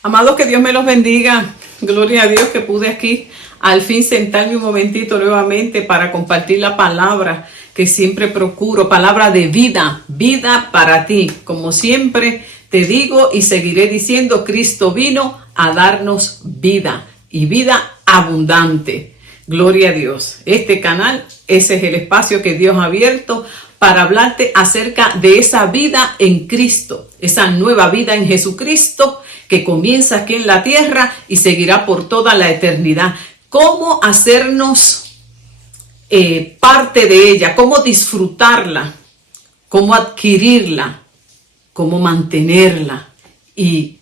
Amados, que Dios me los bendiga. Gloria a Dios que pude aquí al fin sentarme un momentito nuevamente para compartir la palabra que siempre procuro, palabra de vida, vida para ti. Como siempre te digo y seguiré diciendo, Cristo vino a darnos vida y vida abundante. Gloria a Dios. Este canal, ese es el espacio que Dios ha abierto para hablarte acerca de esa vida en Cristo, esa nueva vida en Jesucristo que comienza aquí en la tierra y seguirá por toda la eternidad. Cómo hacernos parte de ella, cómo disfrutarla, cómo adquirirla, cómo mantenerla y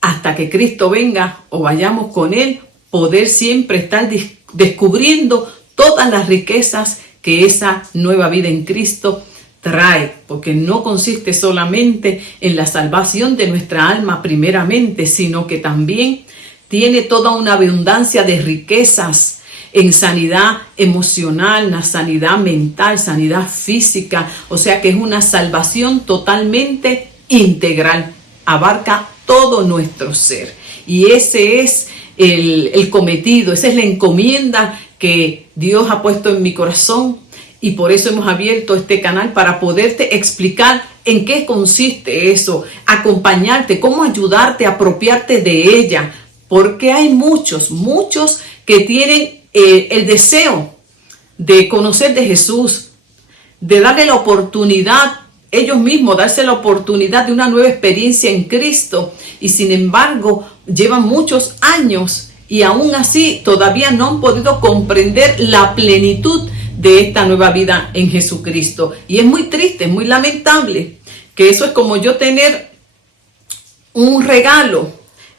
hasta que Cristo venga o vayamos con Él, poder siempre estar descubriendo todas las riquezas que esa nueva vida en Cristo trae, porque no consiste solamente en la salvación de nuestra alma primeramente, sino que también tiene toda una abundancia de riquezas en sanidad emocional, la sanidad mental, sanidad física, o sea que es una salvación totalmente integral, abarca todo nuestro ser. Y ese es el cometido, esa es la encomienda que Dios ha puesto en mi corazón y por eso hemos abierto este canal para poderte explicar en qué consiste eso, acompañarte, cómo ayudarte a apropiarte de ella, porque hay muchos que tienen el deseo de conocer de Jesús, de darle la oportunidad, ellos mismos darse la oportunidad de una nueva experiencia en Cristo y sin embargo llevan muchos años y aún así todavía no han podido comprender la plenitud de esta nueva vida en Jesucristo. Y es muy triste, es muy lamentable que eso es como yo tener un regalo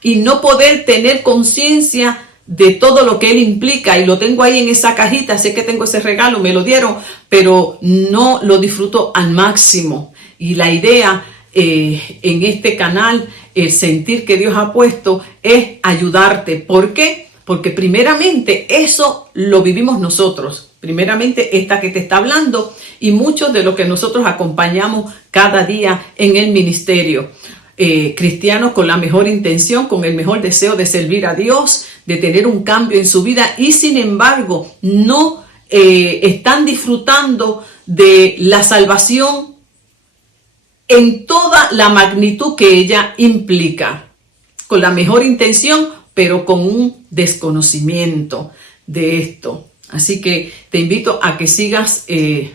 y no poder tener conciencia de todo lo que él implica, y lo tengo ahí en esa cajita, sé que tengo ese regalo, me lo dieron, pero no lo disfruto al máximo. Y la idea en este canal, el sentir que Dios ha puesto es ayudarte. ¿Por qué? Porque primeramente eso lo vivimos nosotros, primeramente esta que te está hablando y muchos de los que nosotros acompañamos cada día en el ministerio. Cristianos con la mejor intención, con el mejor deseo de servir a Dios, de tener un cambio en su vida y sin embargo no están disfrutando de la salvación en toda la magnitud que ella implica, con la mejor intención pero con un desconocimiento de esto. Así que te invito a que sigas en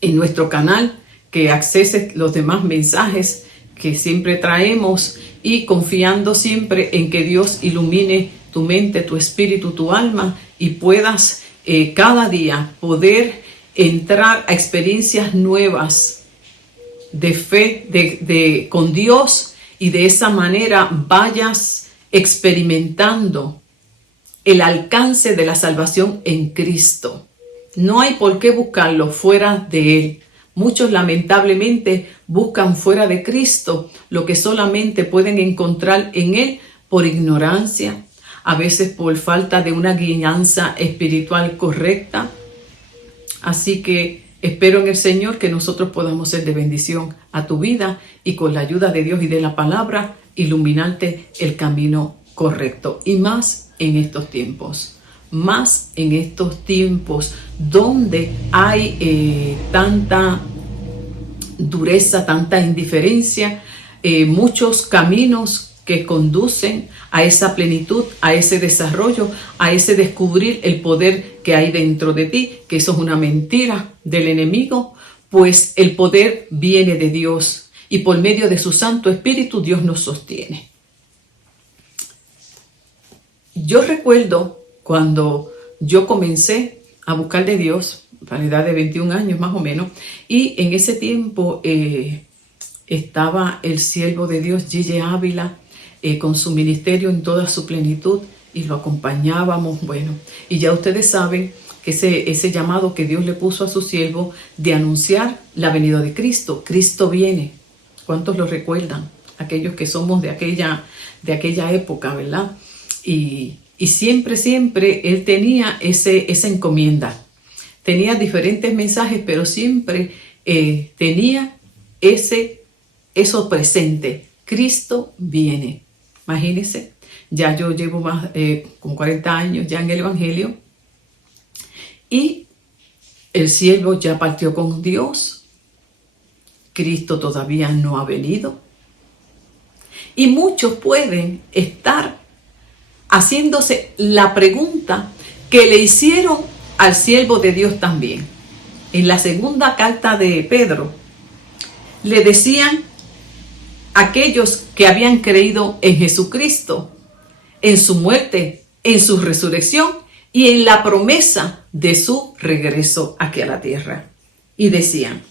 nuestro canal, que acceses los demás mensajes que siempre traemos y confiando siempre en que Dios ilumine tu mente, tu espíritu, tu alma y puedas cada día poder entrar a experiencias nuevas de fe con Dios y de esa manera vayas experimentando el alcance de la salvación en Cristo. No hay por qué buscarlo fuera de Él. Muchos lamentablemente buscan fuera de Cristo lo que solamente pueden encontrar en Él por ignorancia, a veces por falta de una guianza espiritual correcta. Así que espero en el Señor que nosotros podamos ser de bendición a tu vida y con la ayuda de Dios y de la palabra iluminarte el camino correcto. Y más en estos tiempos. Más en estos tiempos donde hay tanta dureza, tanta indiferencia, muchos caminos que conducen a esa plenitud, a ese desarrollo, a ese descubrir el poder que hay dentro de ti, que eso es una mentira del enemigo, pues el poder viene de Dios y por medio de su Santo Espíritu Dios nos sostiene. Yo recuerdo cuando yo comencé a buscar de Dios, a la edad de 21 años más o menos, y en ese tiempo estaba el siervo de Dios, Gille Ávila, con su ministerio en toda su plenitud, y lo acompañábamos, bueno, y ya ustedes saben que ese llamado que Dios le puso a su siervo de anunciar la venida de Cristo. Cristo viene. ¿Cuántos lo recuerdan? Aquellos que somos de aquella época, ¿verdad? Y siempre él tenía esa encomienda. Tenía diferentes mensajes, pero siempre tenía eso presente, Cristo viene. Imagínense, ya yo llevo más con 40 años ya en el Evangelio y el siervo ya partió con Dios. Cristo todavía no ha venido. Y muchos pueden estar haciéndose la pregunta que le hicieron al siervo de Dios también. En la segunda carta de Pedro, le decían aquellos que habían creído en Jesucristo, en su muerte, en su resurrección y en la promesa de su regreso aquí a la tierra. Y decían,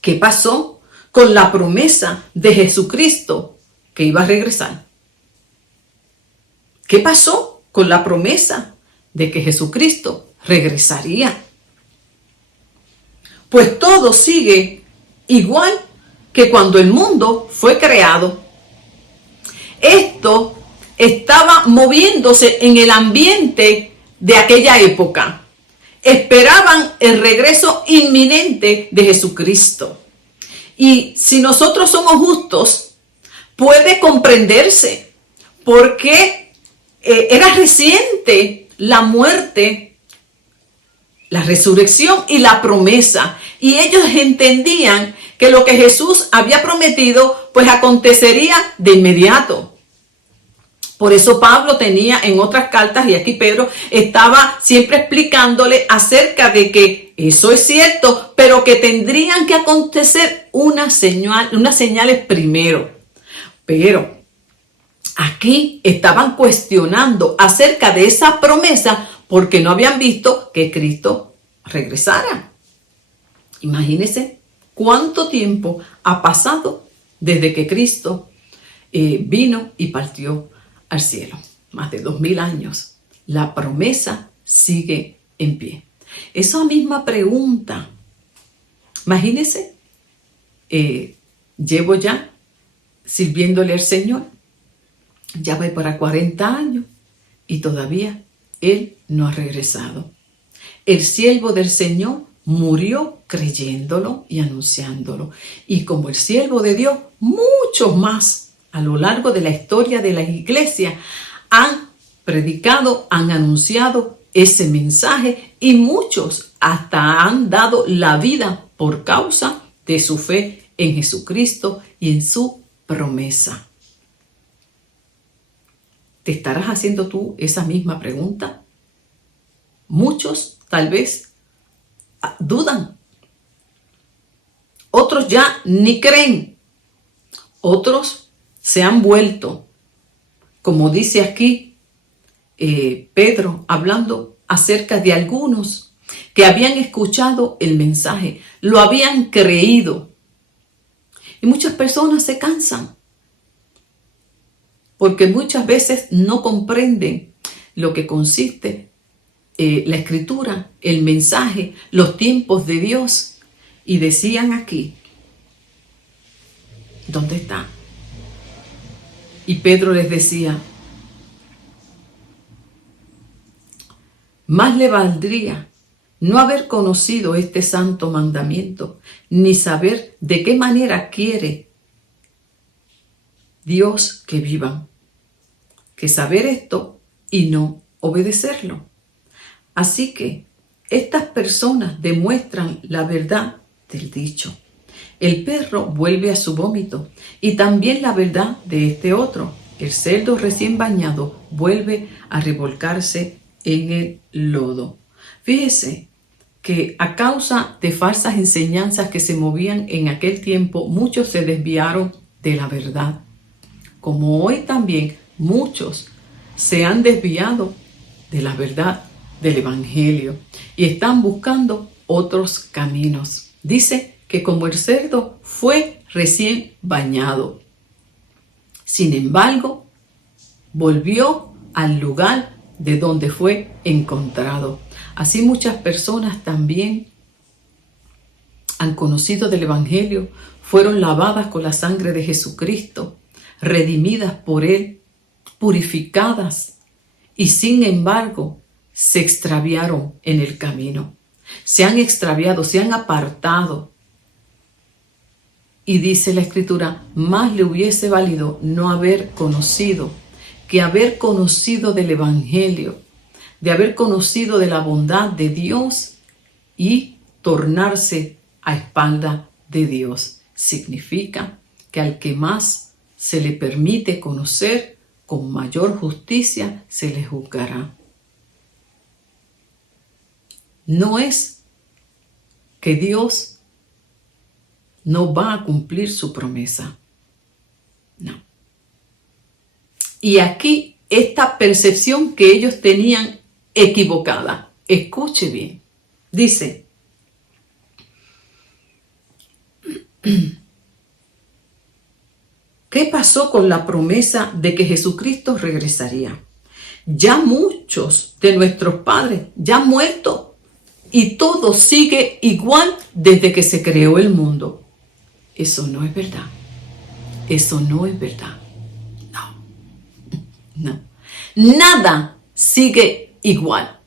¿qué pasó con la promesa de Jesucristo que iba a regresar? ¿Qué pasó con la promesa de que Jesucristo regresaría? Pues todo sigue igual que cuando el mundo fue creado. Esto estaba moviéndose en el ambiente de aquella época. Esperaban el regreso inminente de Jesucristo. Y si nosotros somos justos, puede comprenderse porque era reciente la muerte, la resurrección y la promesa. Y ellos entendían que lo que Jesús había prometido, pues acontecería de inmediato. Por eso Pablo tenía en otras cartas, y aquí Pedro estaba siempre explicándole acerca de que eso es cierto, pero que tendrían que acontecer unas señales primero. Pero aquí estaban cuestionando acerca de esa promesa porque no habían visto que Cristo regresara. Imagínense cuánto tiempo ha pasado desde que Cristo vino y partió al cielo. Más de 2000 años. La promesa sigue en pie. Esa misma pregunta, imagínense, llevo ya sirviéndole al Señor. Ya voy para 40 años y todavía Él no ha regresado. El siervo del Señor murió creyéndolo y anunciándolo. Y como el siervo de Dios, muchos más a lo largo de la historia de la iglesia han predicado, han anunciado ese mensaje y muchos hasta han dado la vida por causa de su fe en Jesucristo y en su promesa. ¿Te estarás haciendo tú esa misma pregunta? Muchos tal vez dudan. Otros ya ni creen. Otros se han vuelto, como dice aquí Pedro, hablando acerca de algunos que habían escuchado el mensaje, lo habían creído. Y muchas personas se cansan porque muchas veces no comprenden lo que consiste la escritura, el mensaje, los tiempos de Dios. Y decían aquí, ¿dónde está? Y Pedro les decía, más le valdría no haber conocido este santo mandamiento, ni saber de qué manera quiere Dios que vivan, que saber esto y no obedecerlo. Así que estas personas demuestran la verdad del dicho. El perro vuelve a su vómito y también la verdad de este otro. El cerdo recién bañado vuelve a revolcarse en el lodo. Fíjese que a causa de falsas enseñanzas que se movían en aquel tiempo, muchos se desviaron de la verdad. Como hoy también muchos se han desviado de la verdad del Evangelio y están buscando otros caminos. Dice que como el cerdo fue recién bañado, sin embargo, volvió al lugar de donde fue encontrado. Así muchas personas también han conocido del Evangelio, fueron lavadas con la sangre de Jesucristo, redimidas por Él, purificadas, y sin embargo se extraviaron en el camino. Se han extraviado, se han apartado Y dice la Escritura, más le hubiese valido no haber conocido, que haber conocido del Evangelio, de haber conocido de la bondad de Dios y tornarse a espalda de Dios. Significa que al que más se le permite conocer, con mayor justicia se le juzgará. No es que Dios no va a cumplir su promesa. No. Y aquí esta percepción que ellos tenían equivocada. Escuche bien. Dice, ¿qué pasó con la promesa de que Jesucristo regresaría? Ya muchos de nuestros padres ya han muerto y todo sigue igual desde que se creó el mundo. Eso no es verdad. Eso no es verdad. No. No. Nada sigue igual.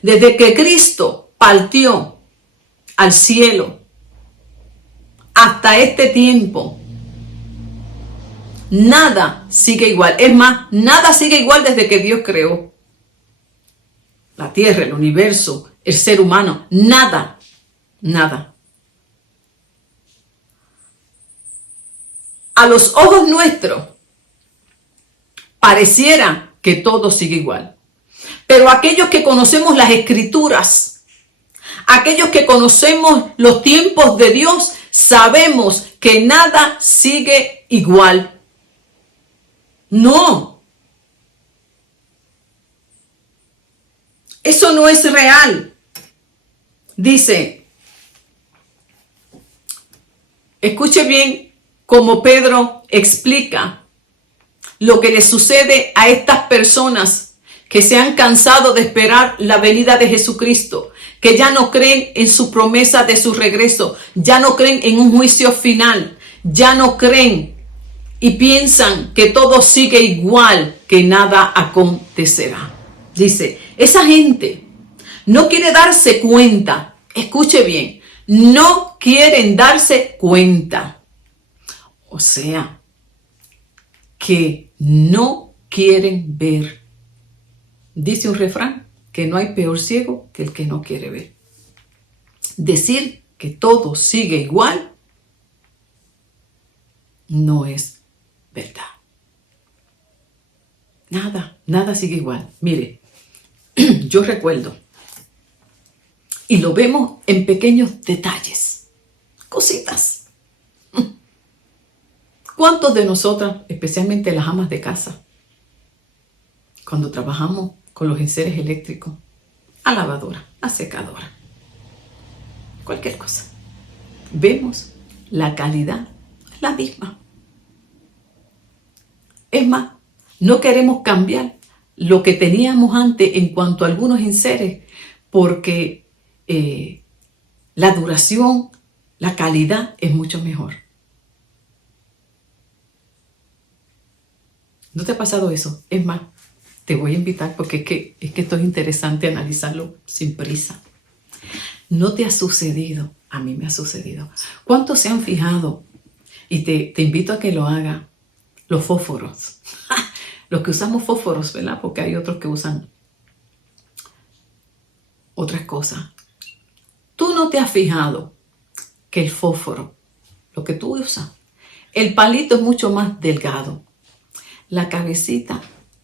Desde que Cristo partió al cielo hasta este tiempo, nada sigue igual. Es más, nada sigue igual desde que Dios creó la tierra, el universo, el ser humano. Nada, nada. A los ojos nuestros pareciera que todo sigue igual. Pero aquellos que conocemos las Escrituras, aquellos que conocemos los tiempos de Dios, sabemos que nada sigue igual. No. Eso no es real. Dice, escuche bien cómo Pedro explica lo que le sucede a estas personas que se han cansado de esperar la venida de Jesucristo, que ya no creen en su promesa de su regreso, ya no creen en un juicio final, ya no creen y piensan que todo sigue igual, que nada acontecerá. Dice, esa gente no quiere darse cuenta, escuche bien, no quieren darse cuenta. O sea, que no quieren ver. Dice un refrán que no hay peor ciego que el que no quiere ver. Decir que todo sigue igual no es verdad. Nada sigue igual. Mire, yo recuerdo, y lo vemos en pequeños detalles, cositas. ¿Cuántos de nosotras, especialmente las amas de casa, cuando trabajamos con los enseres eléctricos, a lavadora, a secadora, cualquier cosa, vemos la calidad la misma? Es más, no queremos cambiar lo que teníamos antes en cuanto a algunos enseres porque la duración, la calidad es mucho mejor. ¿No te ha pasado eso? Es más, te voy a invitar porque es que esto es interesante analizarlo sin prisa. ¿No te ha sucedido? A mí me ha sucedido. ¿Cuántos se han fijado? Y te invito a que lo haga. Los fósforos. Los que usamos fósforos, ¿verdad? Porque hay otros que usan otras cosas. ¿Tú no te has fijado que el fósforo, lo que tú usas, el palito es mucho más delgado? La cabecita,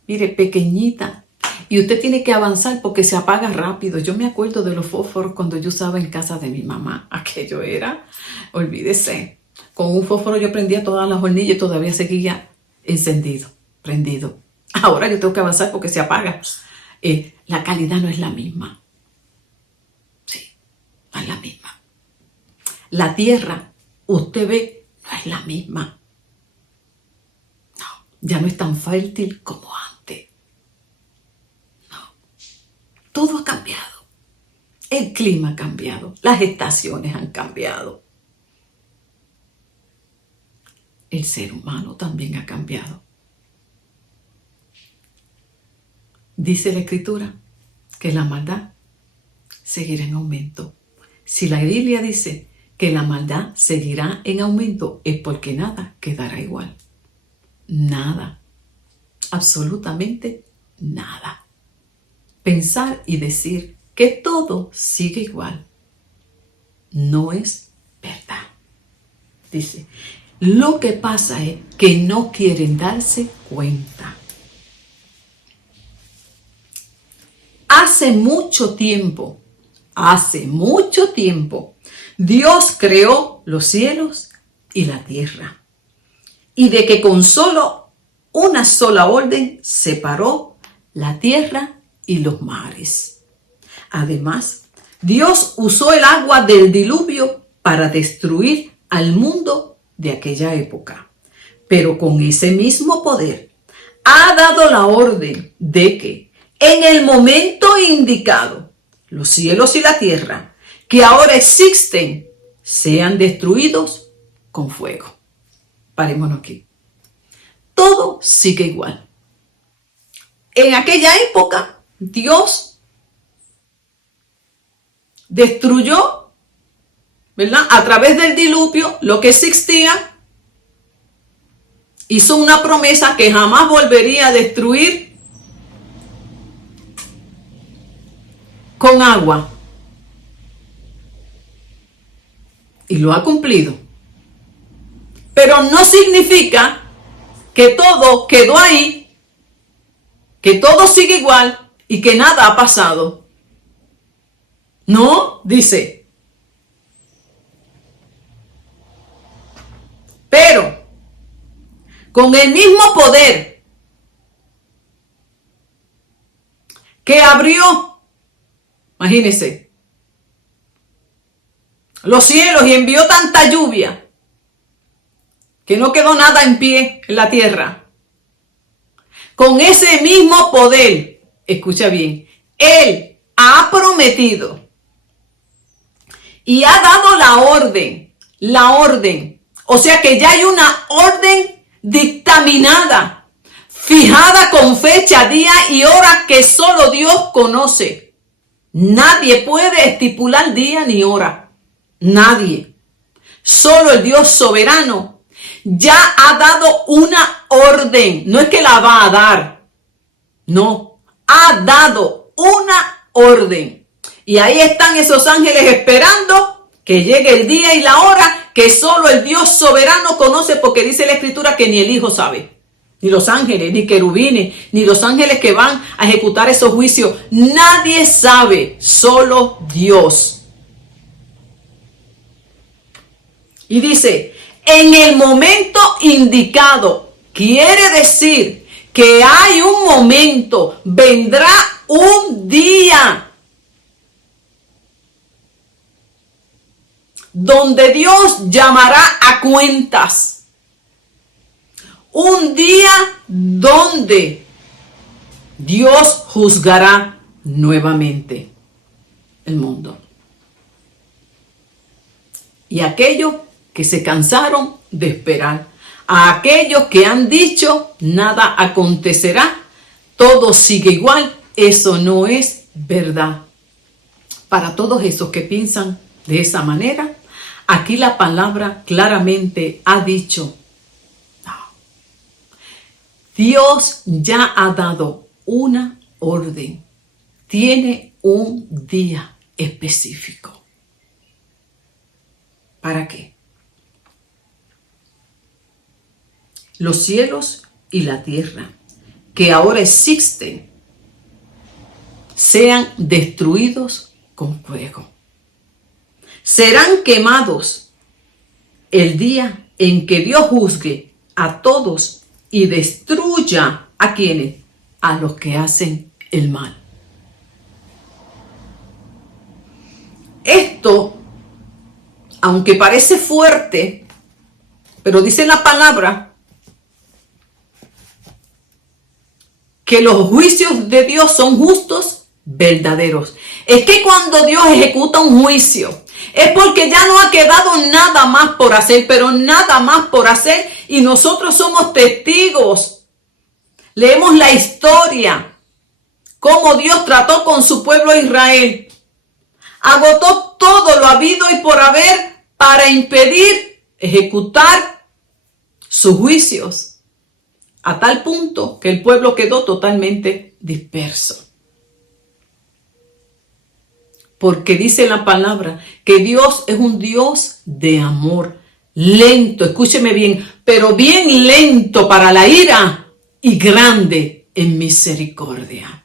mire, pequeñita. Y usted tiene que avanzar porque se apaga rápido. Yo me acuerdo de los fósforos cuando yo usaba en casa de mi mamá. Aquello era, olvídese. Con un fósforo yo prendía todas las hornillas y todavía seguía encendido, prendido. Ahora yo tengo que avanzar porque se apaga. La calidad no es la misma. Sí, no es la misma. La tierra, usted ve, no es la misma. No, ya no es tan fértil como antes. No, todo ha cambiado. El clima ha cambiado, las estaciones han cambiado. El ser humano también ha cambiado. Dice la Escritura que la maldad seguirá en aumento. Si la Biblia dice que la maldad seguirá en aumento, es porque nada quedará igual. Nada. Absolutamente nada. Pensar y decir que todo sigue igual no es verdad. Dice, lo que pasa es que no quieren darse cuenta. Hace mucho tiempo, Dios creó los cielos y la tierra. Y de que con solo una sola orden separó la tierra y los mares. Además, Dios usó el agua del diluvio para destruir al mundo de aquella época. Pero con ese mismo poder ha dado la orden de que en el momento indicado los cielos y la tierra que ahora existen sean destruidos con fuego. Parémonos aquí. Todo sigue igual. En aquella época, Dios destruyó, ¿verdad?, a través del diluvio lo que existía. Hizo una promesa que jamás volvería a destruir con agua. Y lo ha cumplido. Pero no significa que todo quedó ahí, que todo sigue igual y que nada ha pasado. No, dice. Pero con el mismo poder que abrió, imagínense, los cielos y envió tanta lluvia que no quedó nada en pie en la tierra. Con ese mismo poder, escucha bien, Él ha prometido y ha dado la orden. O sea que ya hay una orden dictaminada, fijada con fecha, día y hora que solo Dios conoce. Nadie puede estipular día ni hora. Nadie. Solo el Dios soberano ya ha dado una orden. No es que la va a dar. No. Ha dado una orden. Y ahí están esos ángeles esperando que llegue el día y la hora que solo el Dios soberano conoce, porque dice la Escritura que ni el Hijo sabe. Ni los ángeles, ni querubines, ni los ángeles que van a ejecutar esos juicios. Nadie sabe, solo Dios. Y dice, en el momento indicado, quiere decir que hay un momento, vendrá un día donde Dios llamará a cuentas. Un día donde Dios juzgará nuevamente el mundo. Y aquellos que se cansaron de esperar, a aquellos que han dicho nada acontecerá, todo sigue igual, eso no es verdad. Para todos esos que piensan de esa manera, aquí la palabra claramente ha dicho, no. Dios ya ha dado una orden, tiene un día específico. ¿Para qué? Los cielos y la tierra que ahora existen sean destruidos con fuego. Serán quemados el día en que Dios juzgue a todos y destruya a quienes, a los que hacen el mal. Esto, aunque parece fuerte, pero dice la palabra que los juicios de Dios son justos, verdaderos. Es que cuando Dios ejecuta un juicio, es porque ya no ha quedado nada más por hacer, pero nada más por hacer, y nosotros somos testigos. Leemos la historia, cómo Dios trató con su pueblo Israel. Agotó todo lo habido y por haber para impedir ejecutar sus juicios, a tal punto que el pueblo quedó totalmente disperso. Porque dice la palabra que Dios es un Dios de amor, lento, escúcheme bien, pero bien lento para la ira y grande en misericordia.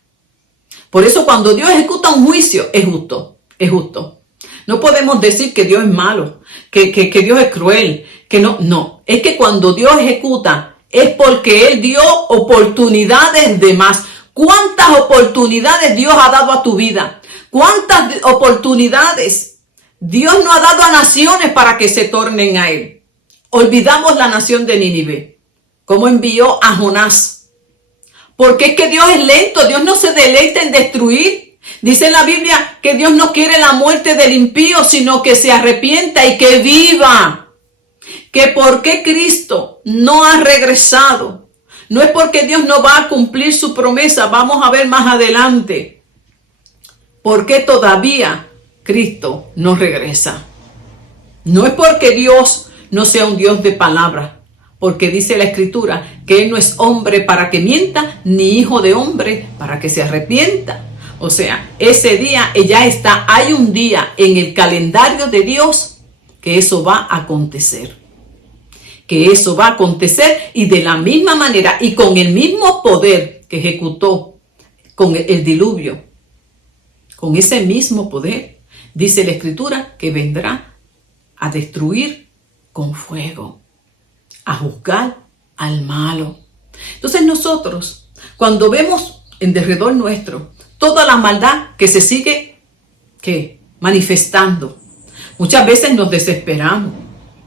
Por eso cuando Dios ejecuta un juicio, es justo, es justo. No podemos decir que Dios es malo, que Dios es cruel, que no. Es que cuando Dios ejecuta es porque Él dio oportunidades de más. ¿Cuántas oportunidades Dios ha dado a tu vida? ¿Cuántas oportunidades Dios no ha dado a naciones para que se tornen a Él? Olvidamos la nación de Nínive, cómo envió a Jonás. Porque es que Dios es lento, Dios no se deleita en destruir. Dice en la Biblia que Dios no quiere la muerte del impío, sino que se arrepienta y que viva. Que porque Cristo no ha regresado, no es porque Dios no va a cumplir su promesa, vamos a ver más adelante. ¿Por qué todavía Cristo no regresa? No es porque Dios no sea un Dios de palabra, porque dice la Escritura que Él no es hombre para que mienta, ni hijo de hombre para que se arrepienta. O sea, ese día ya está, hay un día en el calendario de Dios que eso va a acontecer. Que eso va a acontecer y de la misma manera y con el mismo poder que ejecutó con el diluvio. Con ese mismo poder, dice la Escritura, que vendrá a destruir con fuego, a juzgar al malo. Entonces nosotros, cuando vemos en derredor nuestro toda la maldad que se sigue manifestando, muchas veces nos desesperamos,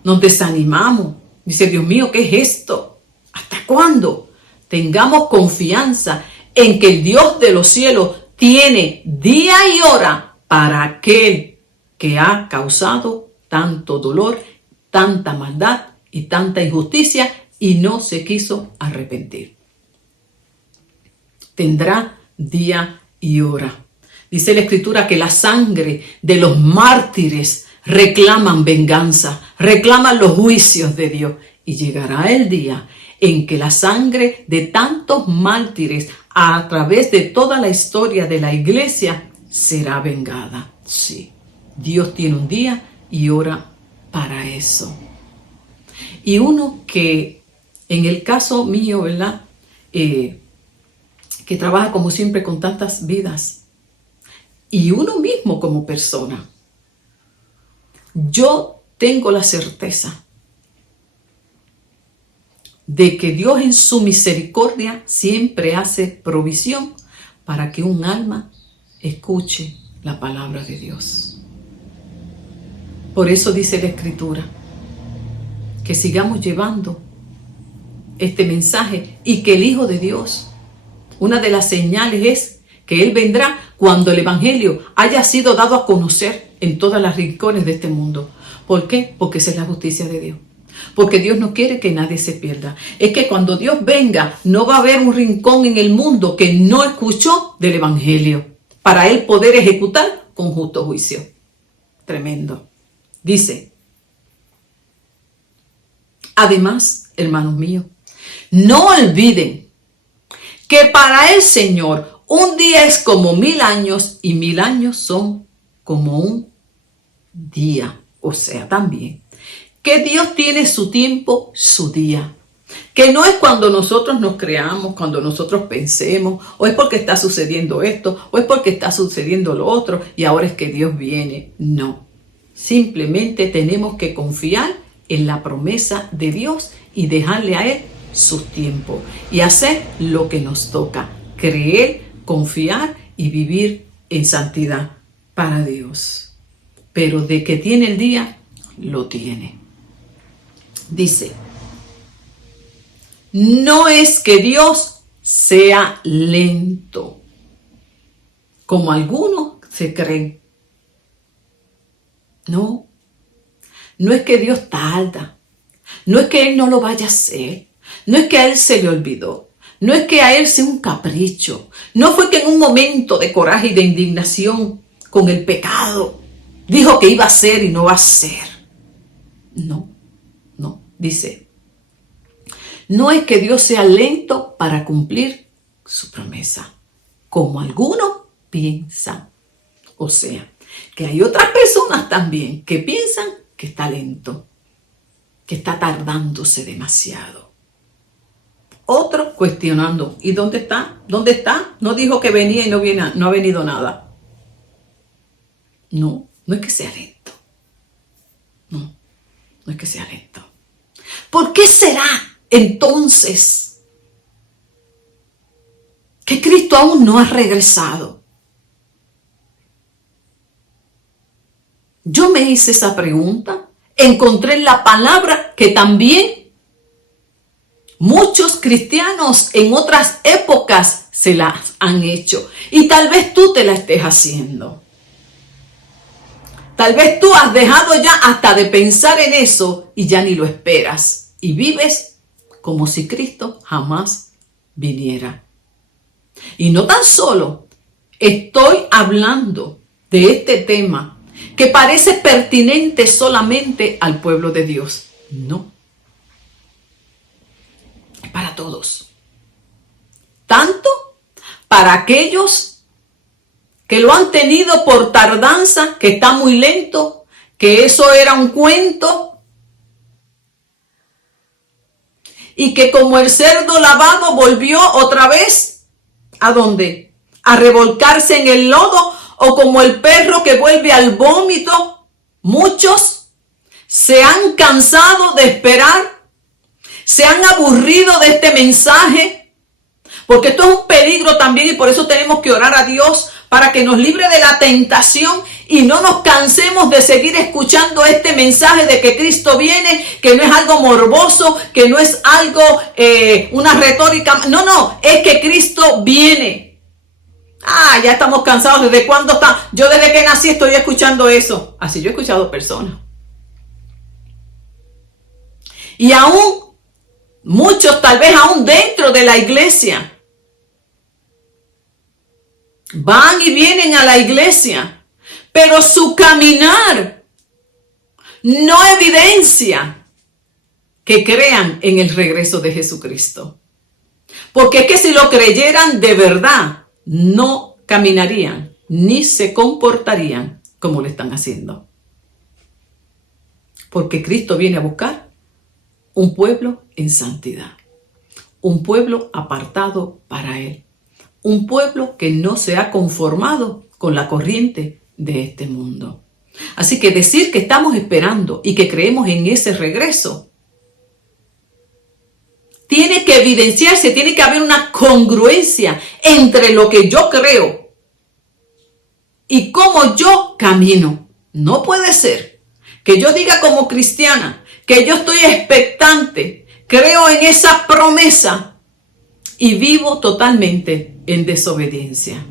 nos desanimamos. Dice, Dios mío, ¿qué es esto? ¿Hasta cuándo? Tengamos confianza en que el Dios de los cielos tiene día y hora para aquel que ha causado tanto dolor, tanta maldad y tanta injusticia y no se quiso arrepentir. Tendrá día y hora. Dice la Escritura que la sangre de los mártires reclaman venganza, reclaman los juicios de Dios. Y llegará el día en que la sangre de tantos mártires a través de toda la historia de la iglesia será vengada. Sí, Dios tiene un día y hora para eso. Y uno que, en el caso mío, ¿verdad? Que trabaja como siempre con tantas vidas. Y uno mismo como persona. Yo tengo la certeza de que Dios en su misericordia siempre hace provisión para que un alma escuche la palabra de Dios. Por eso dice la Escritura que sigamos llevando este mensaje y que el Hijo de Dios, una de las señales es que Él vendrá cuando el Evangelio haya sido dado a conocer en todas las rincones de este mundo. ¿Por qué? Porque esa es la justicia de Dios. Porque Dios no quiere que nadie se pierda. Es que cuando Dios venga, no va a haber un rincón en el mundo que no escuchó del Evangelio para Él poder ejecutar con justo juicio. Tremendo. Dice, además, hermanos míos, no olviden que para el Señor un día es como 1000 años y 1000 años son como un día. O sea, también que Dios tiene su tiempo, su día. Que no es cuando nosotros nos creamos, cuando nosotros pensemos, o es porque está sucediendo esto, o es porque está sucediendo lo otro, y ahora es que Dios viene. No. Simplemente tenemos que confiar en la promesa de Dios y dejarle a Él sus tiempos. Y hacer lo que nos toca. Creer, confiar y vivir en santidad para Dios. Pero de que tiene el día, lo tiene. Dice, no es que Dios sea lento, como algunos se creen. No, no es que Dios tarda, no es que Él no lo vaya a hacer, no es que a Él se le olvidó, no es que a Él sea un capricho, no fue que en un momento de coraje y de indignación con el pecado dijo que iba a hacer y no va a hacer. No. Dice, no es que Dios sea lento para cumplir su promesa, como algunos piensan. O sea, que hay otras personas también que piensan que está lento, que está tardándose demasiado. Otros cuestionando, ¿y dónde está? ¿Dónde está? No dijo que venía y no ha venido nada. No es que sea lento. No es que sea lento. ¿Por qué será entonces que Cristo aún no ha regresado? Yo me hice esa pregunta, encontré en la palabra que también muchos cristianos en otras épocas se las han hecho y tal vez tú te la estés haciendo. Tal vez tú has dejado ya hasta de pensar en eso y ya ni lo esperas y vives como si Cristo jamás viniera. Y no tan solo estoy hablando de este tema que parece pertinente solamente al pueblo de Dios. No. Es para todos. Tanto para aquellos que lo han tenido por tardanza, que está muy lento, que eso era un cuento, y que como el cerdo lavado volvió otra vez, ¿a dónde? A revolcarse en el lodo, o como el perro que vuelve al vómito. Muchos se han cansado de esperar, se han aburrido de este mensaje, porque esto es un peligro también y por eso tenemos que orar a Dios para que nos libre de la tentación y no nos cansemos de seguir escuchando este mensaje de que Cristo viene, que no es algo morboso, que no es algo, una retórica. No, es que Cristo viene. Ya estamos cansados. ¿Desde cuándo está? Yo desde que nací estoy escuchando eso. Así yo he escuchado personas. Y aún, muchos tal vez aún dentro de la iglesia, van y vienen a la iglesia, pero su caminar no evidencia que crean en el regreso de Jesucristo. Porque es que si lo creyeran de verdad, no caminarían ni se comportarían como lo están haciendo. Porque Cristo viene a buscar un pueblo en santidad, un pueblo apartado para Él. Un pueblo que no se ha conformado con la corriente de este mundo. Así que decir que estamos esperando y que creemos en ese regreso, tiene que evidenciarse, tiene que haber una congruencia entre lo que yo creo y cómo yo camino. No puede ser que yo diga como cristiana que yo estoy expectante, creo en esa promesa, y vivo totalmente en desobediencia.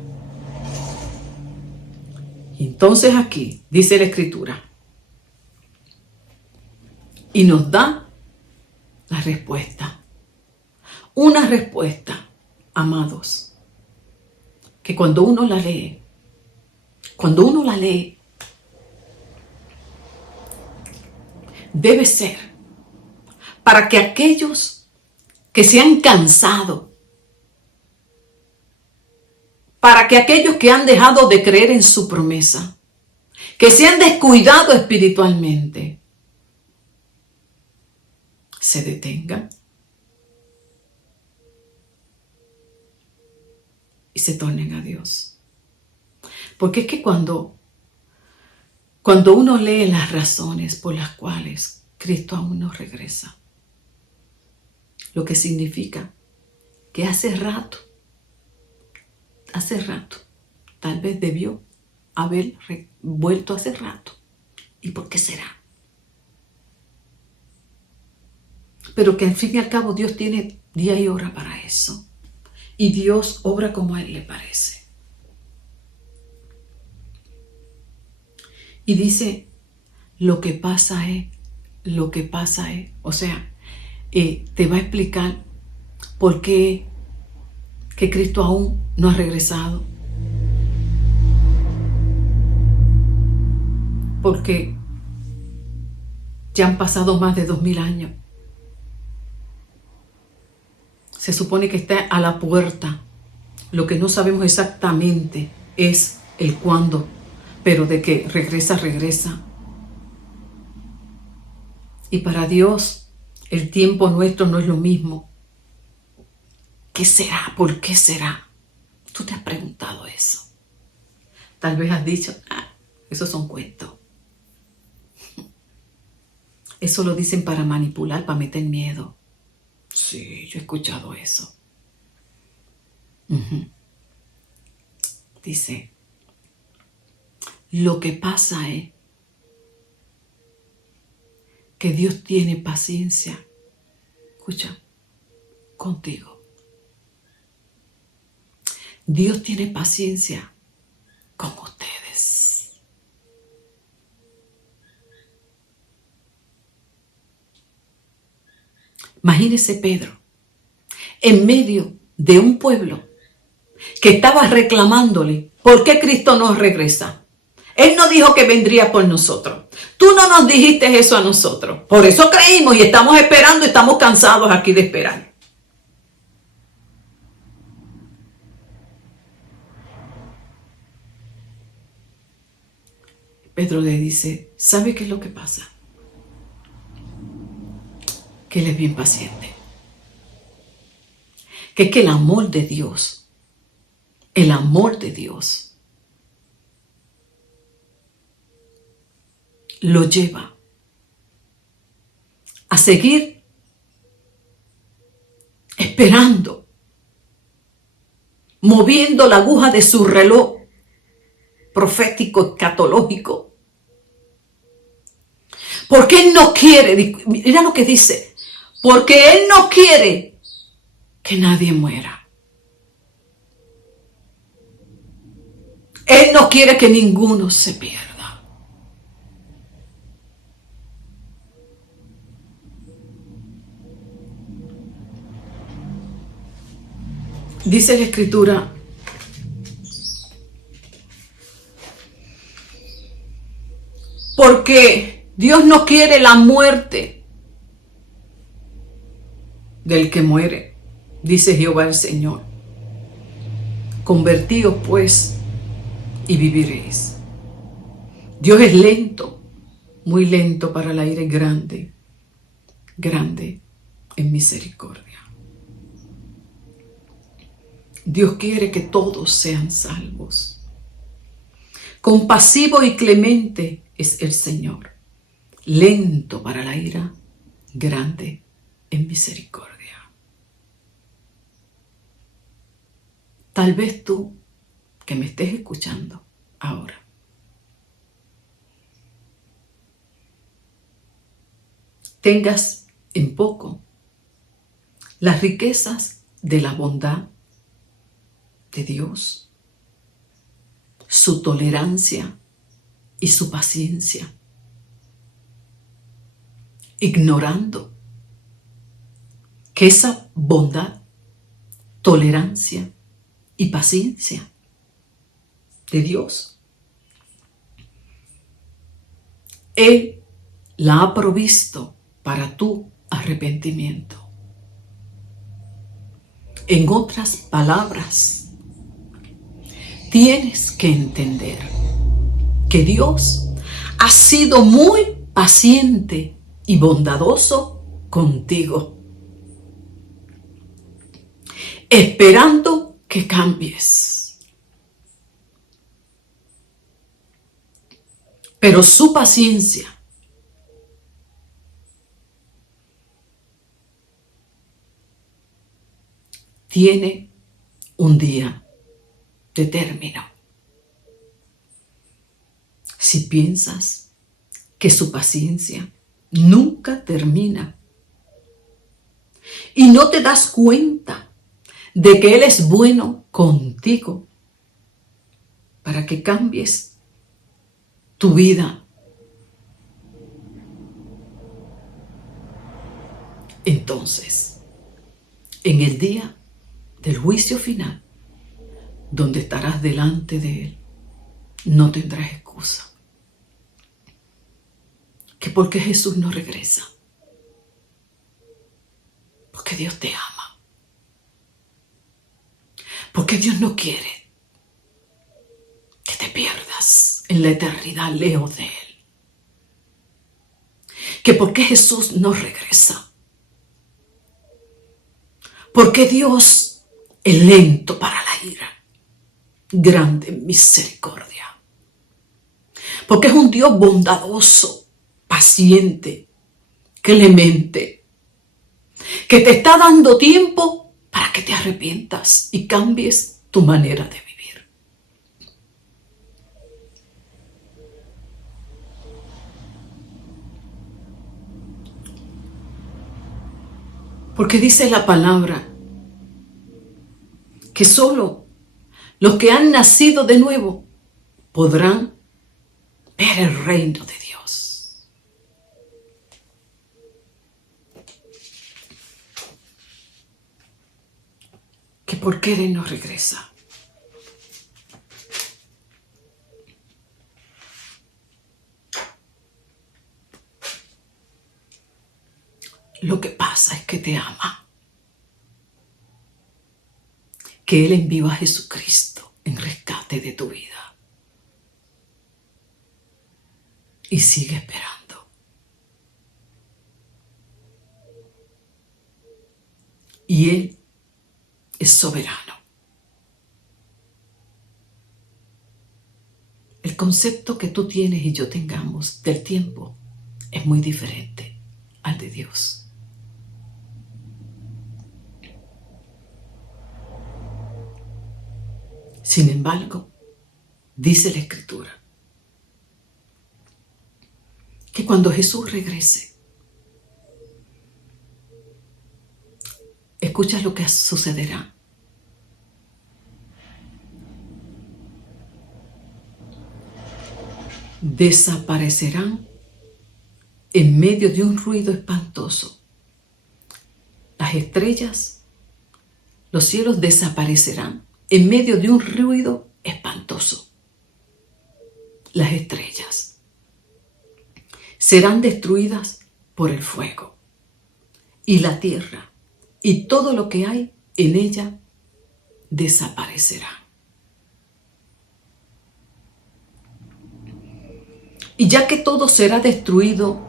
Entonces aquí dice la Escritura y nos da la respuesta. Una respuesta, amados, que cuando uno la lee, debe ser para que aquellos que se han cansado, para que aquellos que han dejado de creer en su promesa, que se han descuidado espiritualmente, se detengan y se tornen a Dios. Porque es que cuando uno lee las razones por las cuales Cristo aún no regresa, lo que significa que hace rato, tal vez debió haber vuelto hace rato. ¿Y por qué será? Pero que al fin y al cabo Dios tiene día y hora para eso. Y Dios obra como a Él le parece. Y dice, lo que pasa es, o sea, te va a explicar por qué que Cristo aún no ha regresado. Porque Ya han pasado más de 2000 años. Se supone que está a la puerta. Lo que no sabemos exactamente es el cuándo, pero de que regresa, regresa. Y para Dios, el tiempo nuestro no es lo mismo. ¿Qué será? ¿Por qué será? ¿Tú te has preguntado eso? Tal vez has dicho, esos son cuentos. Eso lo dicen para manipular, para meter miedo. Sí, yo he escuchado eso. Dice, lo que pasa es que Dios tiene paciencia, escucha, contigo. Dios tiene paciencia con ustedes. Imagínese Pedro, en medio de un pueblo que estaba reclamándole, ¿por qué Cristo no regresa? Él no dijo que vendría por nosotros. Tú no nos dijiste eso a nosotros. Por eso creímos y estamos esperando y estamos cansados aquí de esperar. Pedro le dice, ¿sabe qué es lo que pasa? Que Él es bien paciente. Que es que el amor de Dios lo lleva a seguir esperando, moviendo la aguja de su reloj profético, escatológico. Porque Él no quiere, mira lo que dice, porque Él no quiere que nadie muera. Él no quiere que ninguno se pierda. Dice la Escritura, porque Dios no quiere la muerte del que muere, dice Jehová el Señor. Convertíos pues y viviréis. Dios es lento, muy lento para la ira, y grande, grande en misericordia. Dios quiere que todos sean salvos. Compasivo y clemente es el Señor, lento para la ira, grande en misericordia. Tal vez tú, que me estés escuchando ahora, tengas en poco las riquezas de la bondad de Dios, su tolerancia y su paciencia, ignorando que esa bondad, tolerancia y paciencia de Dios, Él la ha provisto para tu arrepentimiento. En otras palabras, tienes que entender que Dios ha sido muy paciente y bondadoso contigo, esperando que cambies. Pero su paciencia tiene un día de término. Si piensas que su paciencia nunca termina y no te das cuenta de que Él es bueno contigo para que cambies tu vida, entonces, en el día del juicio final, donde estarás delante de Él, no tendrás excusa. ¿Qué por qué Jesús no regresa. Porque Dios te ama. Porque Dios no quiere que te pierdas en la eternidad lejos de Él. Que por qué Jesús no regresa. Porque Dios es lento para la ira, grande en misericordia. Porque es un Dios bondadoso, paciente, clemente, que te está dando tiempo para que te arrepientas y cambies tu manera de vivir. Porque dice la palabra que solo los que han nacido de nuevo podrán ver el reino de Dios. Que por qué Él no regresa. Lo que pasa es que te ama. Que Él envió a Jesucristo en rescate de tu vida. Y sigue esperando. Y Él es soberano. El concepto que tú tienes y yo tengamos del tiempo es muy diferente al de Dios. Sin embargo, dice la Escritura que cuando Jesús regrese, escucha lo que sucederá. Desaparecerán en medio de un ruido espantoso. Las estrellas, los cielos desaparecerán en medio de un ruido espantoso. Las estrellas serán destruidas por el fuego, y la tierra y todo lo que hay en ella desaparecerá. Y ya que todo será destruido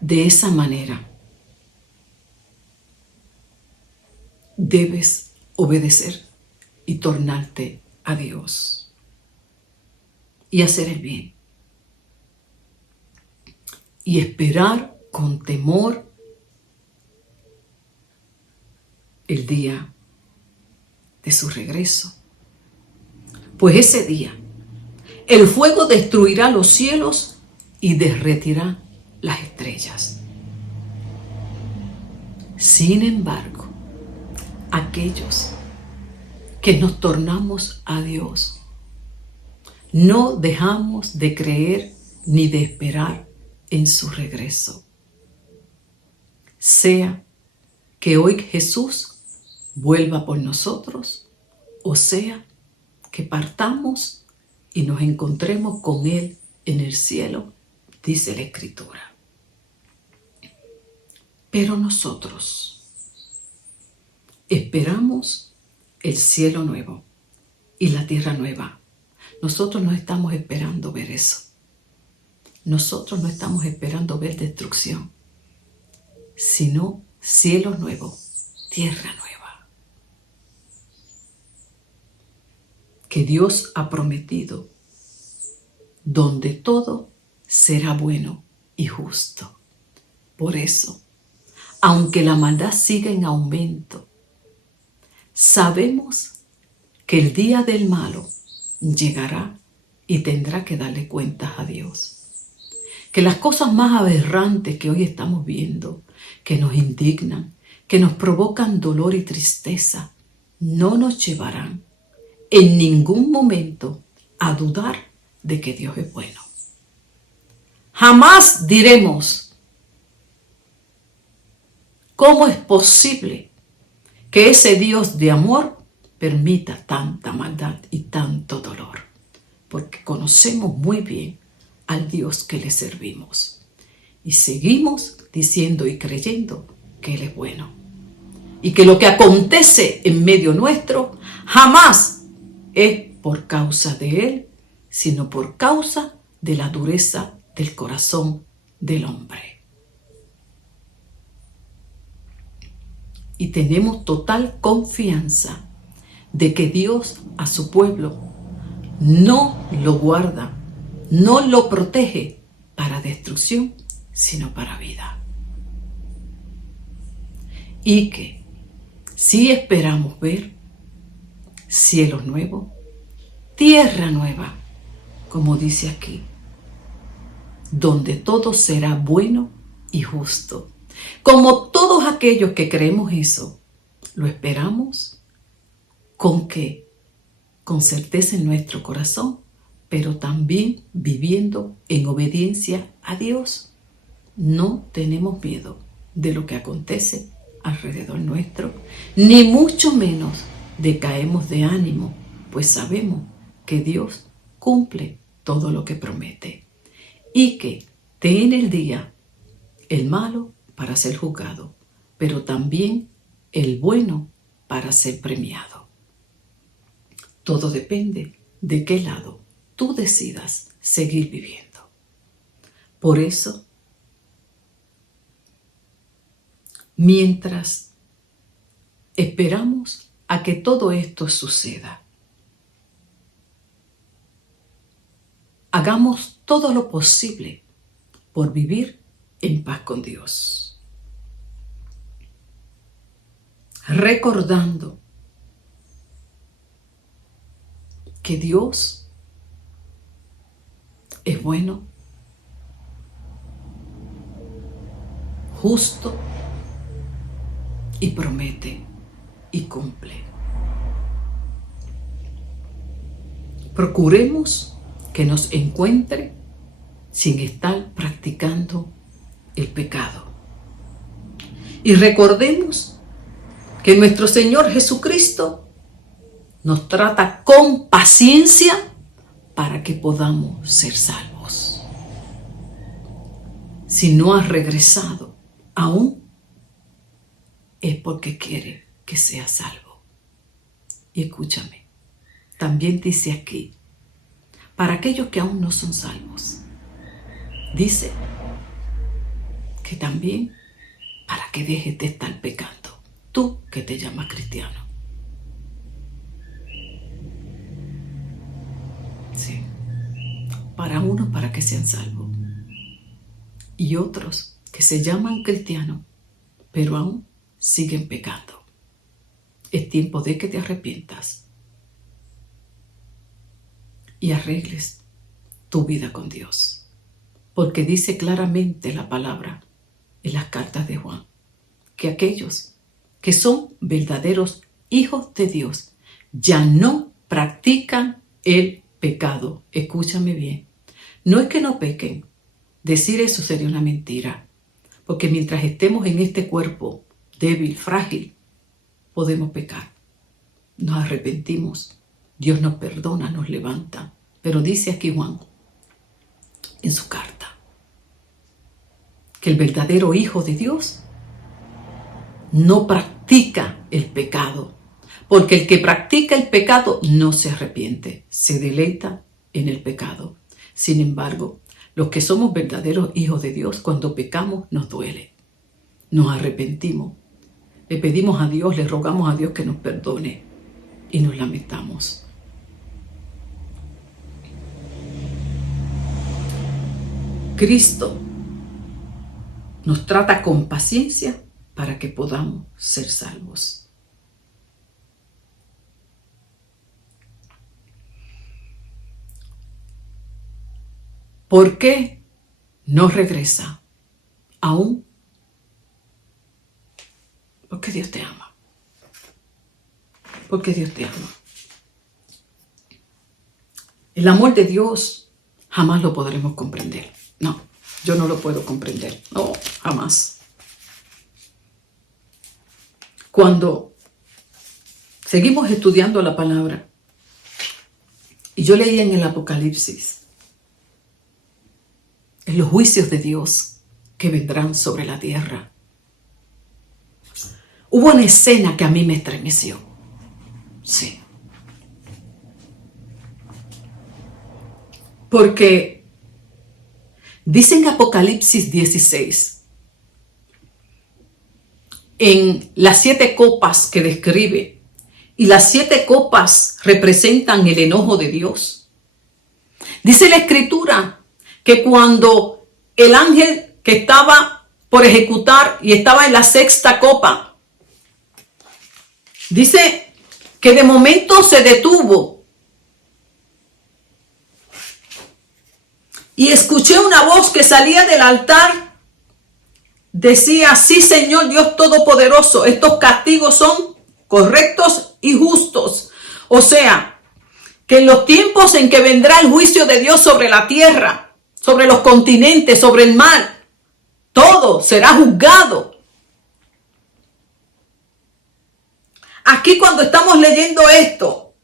de esa manera, debes obedecer y tornarte a Dios y hacer el bien y esperar con temor el día de su regreso. Pues ese día el fuego destruirá los cielos y derretirá las estrellas. Sin embargo, aquellos que nos tornamos a Dios, no dejamos de creer ni de esperar en su regreso. Sea que hoy Jesús vuelva por nosotros, o sea que partamos y nos encontremos con Él en el cielo, dice la Escritura. Pero nosotros esperamos el cielo nuevo y la tierra nueva. Nosotros no estamos esperando ver eso. Nosotros no estamos esperando ver destrucción, sino cielo nuevo, tierra nueva. Que Dios ha prometido, donde todo será bueno y justo. Por eso, aunque la maldad siga en aumento, sabemos que el día del malo llegará y tendrá que darle cuentas a Dios. Que las cosas más aberrantes que hoy estamos viendo, que nos indignan, que nos provocan dolor y tristeza, no nos llevarán en ningún momento a dudar de que Dios es bueno. Jamás diremos, ¿cómo es posible que ese Dios de amor permita tanta maldad y tanto dolor? Porque conocemos muy bien al Dios que le servimos. y seguimos diciendo y creyendo que Él es bueno. Y que lo que acontece en medio nuestro jamás es por causa de Él, sino por causa de la dureza del corazón del hombre. Y tenemos total confianza de que Dios a su pueblo no lo guarda, no lo protege para destrucción, sino para vida. Y que si esperamos ver cielos nuevos, tierra nueva, como dice aquí, donde todo será bueno y justo. Como todos aquellos que creemos eso, lo esperamos con certeza en nuestro corazón, pero también viviendo en obediencia a Dios. No tenemos miedo de lo que acontece alrededor nuestro, ni mucho menos decaemos de ánimo, pues sabemos que Dios cumple todo lo que promete y que tiene el día el malo para ser juzgado, pero también el bueno para ser premiado. Todo depende de qué lado tú decidas seguir viviendo. Por eso, mientras esperamos a que todo esto suceda, hagamos todo lo posible por vivir en paz con Dios. Recordando que Dios es bueno, justo y promete y cumple. Procuremos que nos encuentre sin estar practicando el pecado. Y recordemos que nuestro Señor Jesucristo nos trata con paciencia para que podamos ser salvos. Si no has regresado aún, es porque quiere que seas salvo. Y escúchame, también dice aquí, para aquellos que aún no son salvos, dice que también para que dejes de estar pecando, tú que te llamas cristiano. Sí, para unos para que sean salvos y otros que se llaman cristianos, pero aún siguen pecando. Es tiempo de que te arrepientas y arregles tu vida con Dios. Porque dice claramente la palabra en las cartas de Juan, que aquellos que son verdaderos hijos de Dios ya no practican el pecado. Escúchame bien. No es que no pequen. Decir eso sería una mentira. Porque mientras estemos en este cuerpo débil, frágil, podemos pecar. Nos arrepentimos. Dios nos perdona, nos levanta. Pero dice aquí Juan, en su carta, que el verdadero hijo de Dios no practica el pecado, porque el que practica el pecado no se arrepiente, se deleita en el pecado. Sin embargo, los que somos verdaderos hijos de Dios, cuando pecamos nos duele, nos arrepentimos, le pedimos a Dios, le rogamos a Dios que nos perdone y nos lamentamos. Cristo nos trata con paciencia para que podamos ser salvos. ¿Por qué no regresa aún? Porque Dios te ama. Porque Dios te ama. El amor de Dios jamás lo podremos comprender. No, yo no lo puedo comprender. No, jamás. Cuando seguimos estudiando la palabra, y yo leía en el Apocalipsis, en los juicios de Dios, que vendrán sobre la tierra. Hubo una escena que a mí me estremeció. Sí. Porque dice en Apocalipsis 16, en las 7 copas que describe, y las 7 copas representan el enojo de Dios. Dice la Escritura que cuando el ángel que estaba por ejecutar y estaba en la 6ª copa, dice que de momento se detuvo y escuché una voz que salía del altar. Decía: sí, Señor Dios Todopoderoso, estos castigos son correctos y justos. O sea, que en los tiempos en que vendrá el juicio de Dios sobre la tierra, sobre los continentes, sobre el mar, todo será juzgado. Aquí cuando estamos leyendo esto,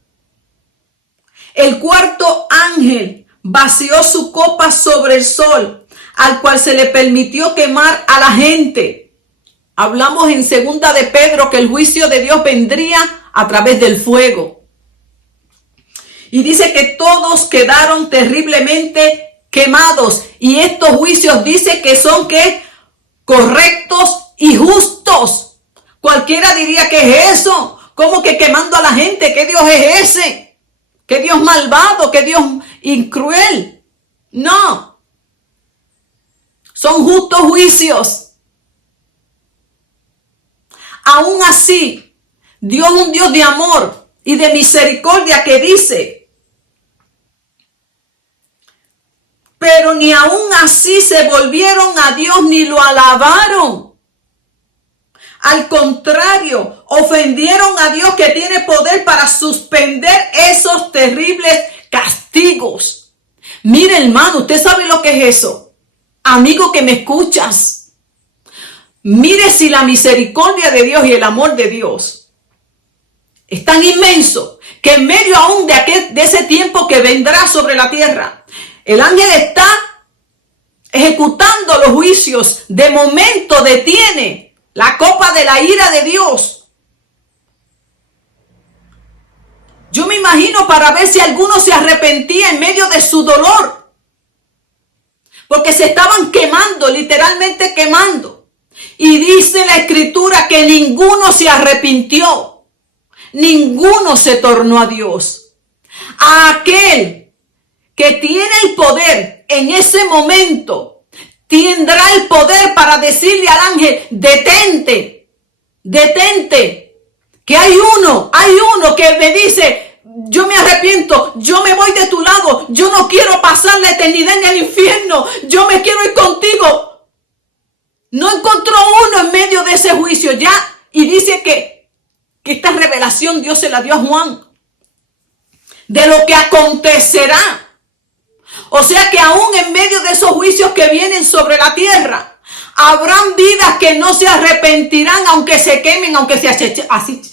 el 4º ángel vació su copa sobre el sol, al cual se le permitió quemar a la gente. Hablamos en 2 de Pedro que el juicio de Dios vendría a través del fuego. Y dice que todos quedaron terriblemente quemados. Y estos juicios dice que son ¿qué? Correctos y justos. Cualquiera diría: ¿qué es eso? ¿Cómo que quemando a la gente? ¿Qué Dios es ese? ¿Qué Dios malvado? ¿Qué Dios incruel? No. Son justos juicios. Aún así, Dios es un Dios de amor y de misericordia que dice: pero ni aún así se volvieron a Dios ni lo alabaron. Al contrario, ofendieron a Dios, que tiene poder para suspender esos terribles castigos. Mire, hermano, usted sabe lo que es eso. Amigo que me escuchas, mire si la misericordia de Dios y el amor de Dios es tan inmenso que en medio aún de ese tiempo que vendrá sobre la tierra, el ángel está ejecutando los juicios. De momento detiene la copa de la ira de Dios. Yo me imagino para ver si alguno se arrepentía en medio de su dolor. Porque se estaban quemando, literalmente quemando. Y dice la Escritura que ninguno se arrepintió. Ninguno se tornó a Dios. A aquel que tiene el poder en ese momento, tendrá el poder para decirle al ángel: detente, detente. Que hay uno que me dice: yo me arrepiento, yo me voy de tu lado, yo no quiero pasar la eternidad en el infierno, yo me quiero ir contigo. No encontró uno en medio de ese juicio ya. Y dice que esta revelación Dios se la dio a Juan de lo que acontecerá. O sea que aún en medio de esos juicios que vienen sobre la tierra, habrán vidas que no se arrepentirán, aunque se quemen, aunque se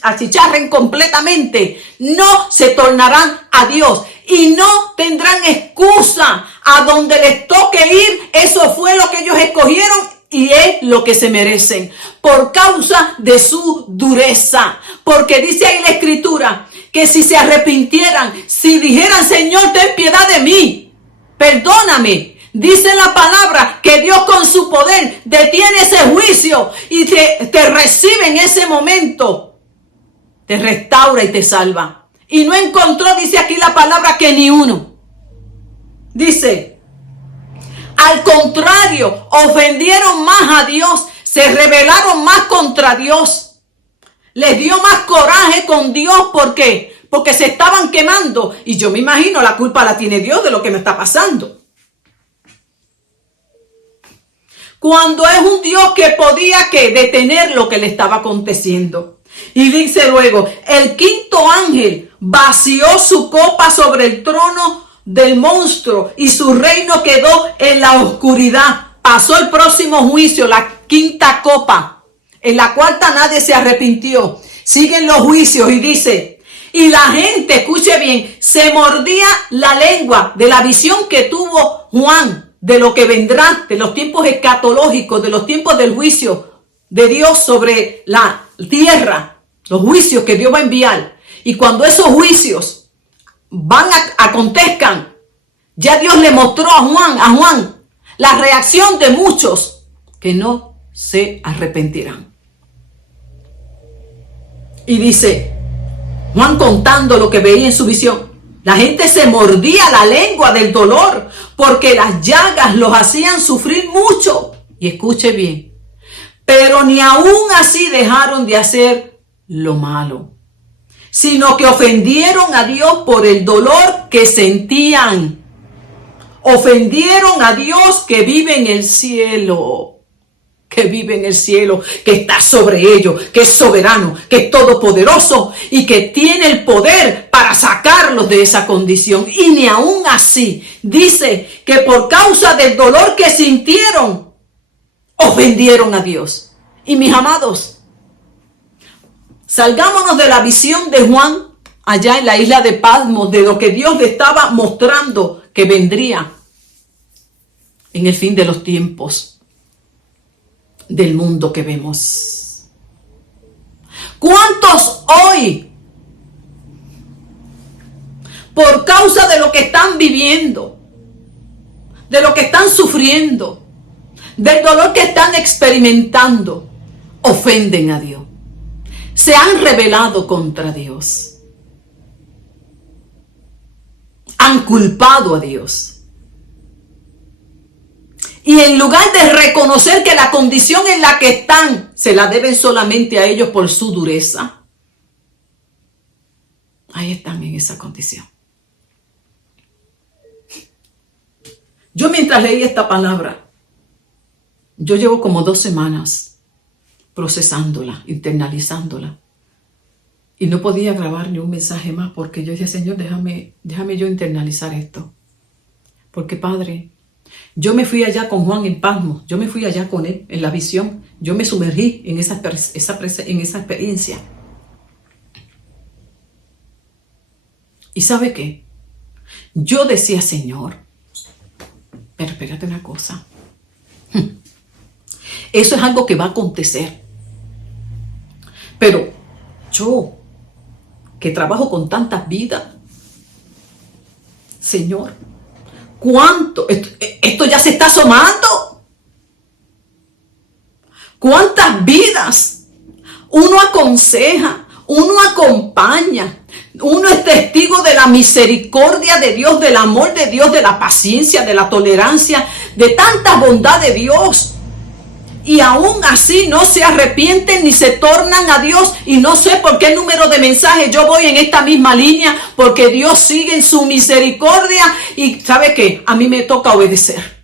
achicharren completamente. No se tornarán a Dios y no tendrán excusa. A donde les toque ir, eso fue lo que ellos escogieron y es lo que se merecen, por causa de su dureza. Porque dice ahí la Escritura que si se arrepintieran, si dijeran: Señor, ten piedad de mí, perdóname, dice la palabra que Dios con su poder detiene ese juicio y te recibe en ese momento, te restaura y te salva. Y no encontró, dice aquí la palabra, que ni uno. Dice: al contrario, ofendieron más a Dios, se rebelaron más contra Dios. Les dio más coraje con Dios. ¿Por qué? Porque se estaban quemando. Y yo me imagino la culpa la tiene Dios de lo que me está pasando. Cuando es un Dios que podía detener lo que le estaba aconteciendo. Y dice luego: el 5º ángel vació su copa sobre el trono del monstruo y su reino quedó en la oscuridad. Pasó el próximo juicio, la 5ª copa, en la cual nadie se arrepintió. Siguen los juicios y dice: y la gente, escuche bien, se mordía la lengua de la visión que tuvo Juan de lo que vendrá, de los tiempos escatológicos, de los tiempos del juicio de Dios sobre la tierra, los juicios que Dios va a enviar. Y cuando esos juicios acontezcan, ya Dios le mostró a Juan la reacción de muchos que no se arrepentirán. Y dice Juan, contando lo que veía en su visión, la gente se mordía la lengua del dolor porque las llagas los hacían sufrir mucho. Y escuche bien, pero ni aún así dejaron de hacer lo malo, sino que ofendieron a Dios por el dolor que sentían. Ofendieron a Dios que vive en el cielo, que está sobre ellos, que es soberano, que es todopoderoso y que tiene el poder para sacarlos de esa condición. Y ni aún así, dice que por causa del dolor que sintieron, ofendieron a Dios. Y mis amados, salgámonos de la visión de Juan allá en la isla de Patmos, de lo que Dios le estaba mostrando que vendría en el fin de los tiempos del mundo que vemos. ¿Cuántos hoy, por causa de lo que están viviendo, de lo que están sufriendo, del dolor que están experimentando, ofenden a Dios? Se han rebelado contra Dios. Han culpado a Dios. Y en lugar de reconocer que la condición en la que están se la deben solamente a ellos por su dureza, ahí están en esa condición. Yo mientras leí esta palabra, yo llevo como 2 semanas procesándola, internalizándola. Y no podía grabar ni un mensaje más porque yo decía, Señor, déjame yo internalizar esto. Porque, Padre, yo me fui allá con Juan en Patmos, yo me fui allá con él en la visión, yo me sumergí en esa experiencia. ¿Y sabe qué? Yo decía, Señor, pero espérate una cosa. Eso es algo que va a acontecer. Pero yo, que trabajo con tantas vidas, Señor, ¿cuánto? Esto ya se está asomando. ¿Cuántas vidas? Uno aconseja, uno acompaña, uno es testigo de la misericordia de Dios, del amor de Dios, de la paciencia, de la tolerancia, de tanta bondad de Dios. Y aún así no se arrepienten ni se tornan a Dios. Y no sé por qué número de mensajes yo voy en esta misma línea, porque Dios sigue en su misericordia. Y ¿sabe qué? A mí me toca obedecer.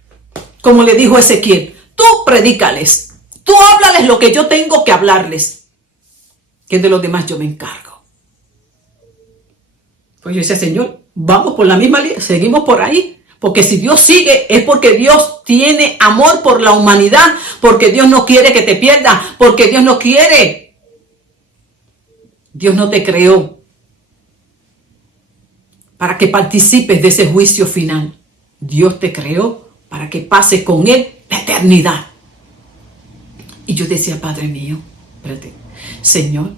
Como le dijo Ezequiel, tú predícales, tú háblales lo que yo tengo que hablarles, que de los demás yo me encargo. Pues yo decía, Señor, vamos por la misma línea, seguimos por ahí. Porque si Dios sigue es porque Dios tiene amor por la humanidad, porque Dios no quiere que te pierdas, porque Dios no quiere. Dios no te creó para que participes de ese juicio final. Dios te creó para que pases con Él la eternidad. Y yo decía, Padre mío, espérate, Señor,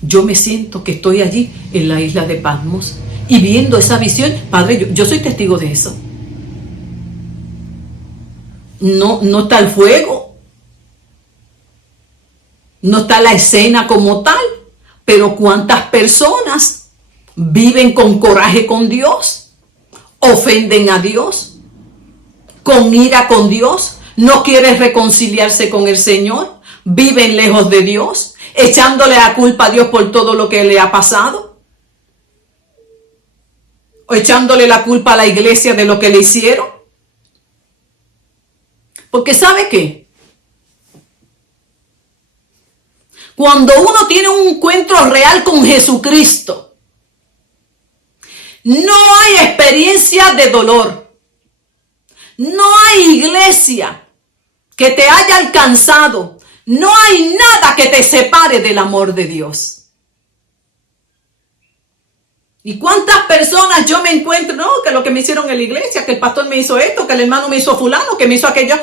yo me siento que estoy allí en la isla de Patmos y viendo esa visión. Padre, yo soy testigo de eso. No está el fuego, no está la escena como tal, pero cuántas personas viven con coraje con Dios, ofenden a Dios, con ira con Dios, no quieren reconciliarse con el Señor, viven lejos de Dios, echándole la culpa a Dios por todo lo que le ha pasado, o echándole la culpa a la iglesia de lo que le hicieron. Porque ¿sabe qué? Cuando uno tiene un encuentro real con Jesucristo, no hay experiencia de dolor. No hay iglesia que te haya alcanzado. No hay nada que te separe del amor de Dios. ¿Y cuántas personas yo me encuentro? No, que lo que me hicieron en la iglesia, que el pastor me hizo esto, que el hermano me hizo fulano, que me hizo aquello.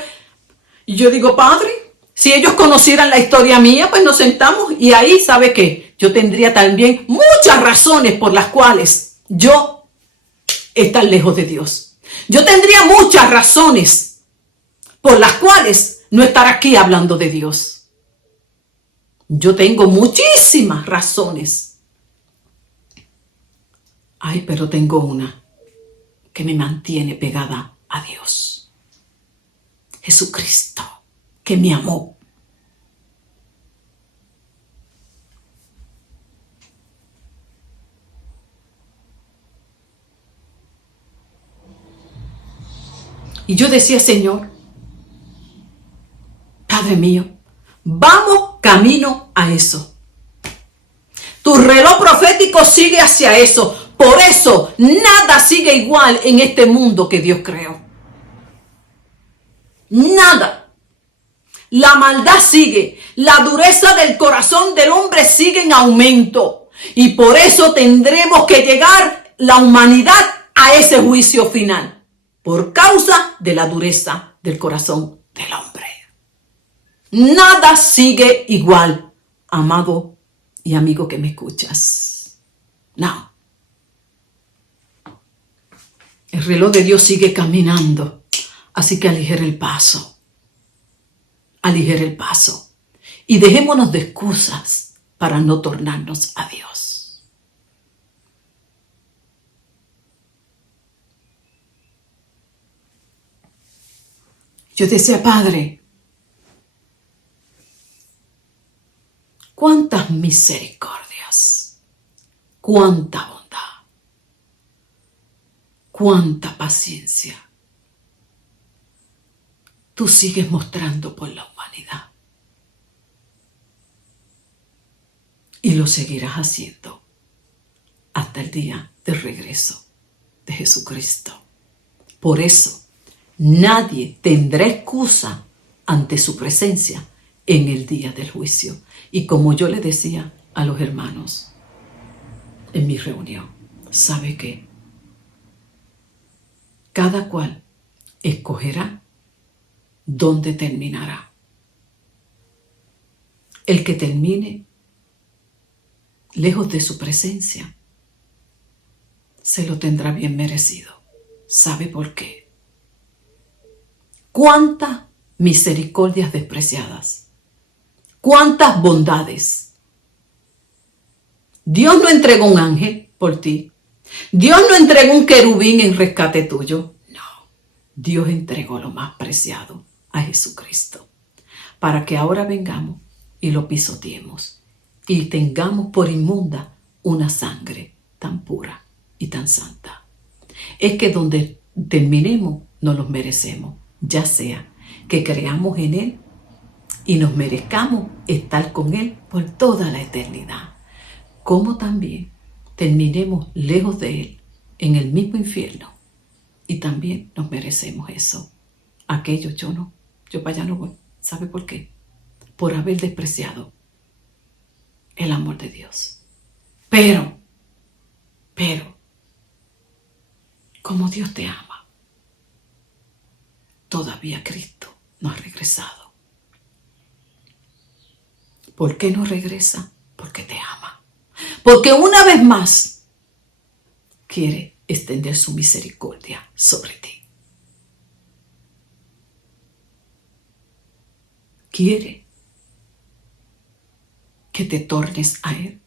Y yo digo, Padre, si ellos conocieran la historia mía, pues nos sentamos y ahí, ¿sabe qué? Yo tendría también muchas razones por las cuales yo estar lejos de Dios. Yo tendría muchas razones por las cuales no estar aquí hablando de Dios. Yo tengo muchísimas razones. Ay, pero tengo una que me mantiene pegada a Dios. Jesucristo, que me amó. Y yo decía, Señor, Padre mío, vamos camino a eso. Tu reloj profético sigue hacia eso. Por eso, nada sigue igual en este mundo que Dios creó. Nada. La maldad sigue. La dureza del corazón del hombre sigue en aumento. Y por eso tendremos que llegar la humanidad a ese juicio final. Por causa de la dureza del corazón del hombre. Nada sigue igual, amado y amigo que me escuchas. No. El reloj de Dios sigue caminando. Así que aligera el paso. Aligera el paso. Y dejémonos de excusas para no tornarnos a Dios. Yo decía, Padre, cuántas misericordias, cuánta bondad, cuánta paciencia tú sigues mostrando por la humanidad. Y lo seguirás haciendo hasta el día del regreso de Jesucristo. Por eso, nadie tendrá excusa ante su presencia en el día del juicio. Y como yo le decía a los hermanos en mi reunión, ¿sabe qué? Cada cual escogerá dónde terminará. El que termine lejos de su presencia se lo tendrá bien merecido. ¿Sabe por qué? ¿Cuántas misericordias despreciadas? ¿Cuántas bondades? Dios no entregó un ángel por ti. Dios no entregó un querubín en rescate tuyo. No. Dios entregó lo más preciado, a Jesucristo, para que ahora vengamos y lo pisoteemos y tengamos por inmunda una sangre tan pura y tan santa. Es que donde terminemos nos los merecemos, ya sea que creamos en Él y nos merezcamos estar con Él por toda la eternidad, como también terminemos lejos de Él en el mismo infierno y también nos merecemos eso. Aquello yo no, yo para allá no voy. ¿Sabe por qué? Por haber despreciado el amor de Dios. Pero, como Dios te ama, todavía Cristo no ha regresado. ¿Por qué no regresa? Porque te ama. Porque una vez más quiere extender su misericordia sobre ti. Quiere que te tornes a Él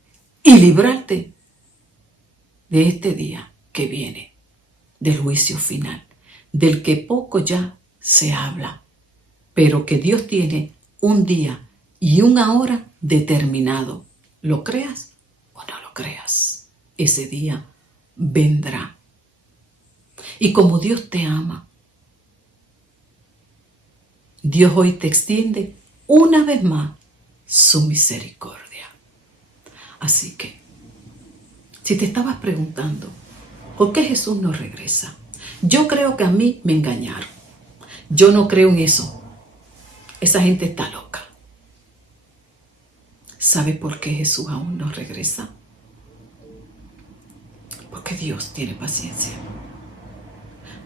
y librarte de este día que viene, del juicio final, del que poco ya se habla, pero que Dios tiene un día y una hora determinado. ¿Lo creas o no lo creas? Ese día vendrá. Y como Dios te ama, Dios hoy te extiende una vez más su misericordia. Así que, si te estabas preguntando, ¿por qué Jesús no regresa? Yo creo que a mí me engañaron. Yo no creo en eso. Esa gente está loca. ¿Sabe por qué Jesús aún no regresa? Porque Dios tiene paciencia.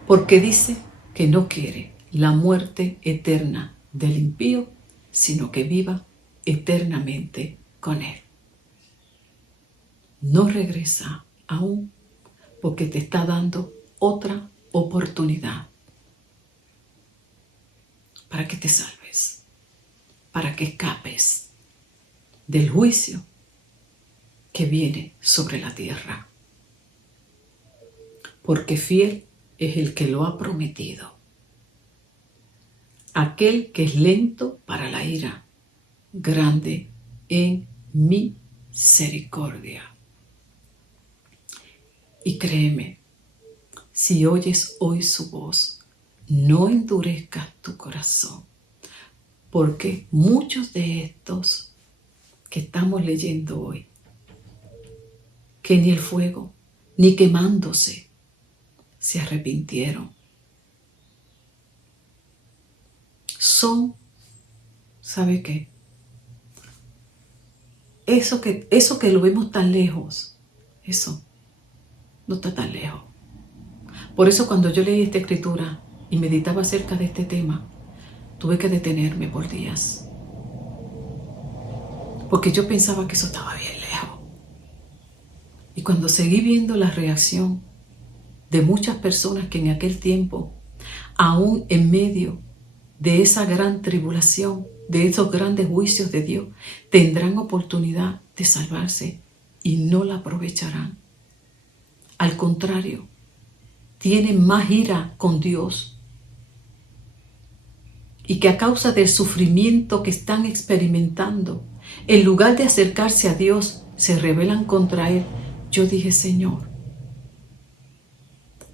Porque dice que no quiere la muerte eterna del impío, sino que viva eternamente con Él. No regresa aún porque te está dando otra oportunidad para que te salves, para que escapes del juicio que viene sobre la tierra. Porque fiel es el que lo ha prometido. Aquel que es lento para la ira, grande en misericordia. Y créeme, si oyes hoy su voz, no endurezcas tu corazón, porque muchos de estos que estamos leyendo hoy, que ni el fuego, ni quemándose, se arrepintieron. Son, ¿sabe qué? Eso que lo vemos tan lejos, eso no está tan lejos. Por eso cuando yo leí esta escritura y meditaba acerca de este tema, tuve que detenerme por días. Porque yo pensaba que eso estaba bien lejos. Y cuando seguí viendo la reacción de muchas personas que en aquel tiempo, aún en medio de esa gran tribulación, de esos grandes juicios de Dios, tendrán oportunidad de salvarse y no la aprovecharán. Al contrario, tienen más ira con Dios. Y que a causa del sufrimiento que están experimentando, en lugar de acercarse a Dios, se rebelan contra Él. Yo dije, Señor,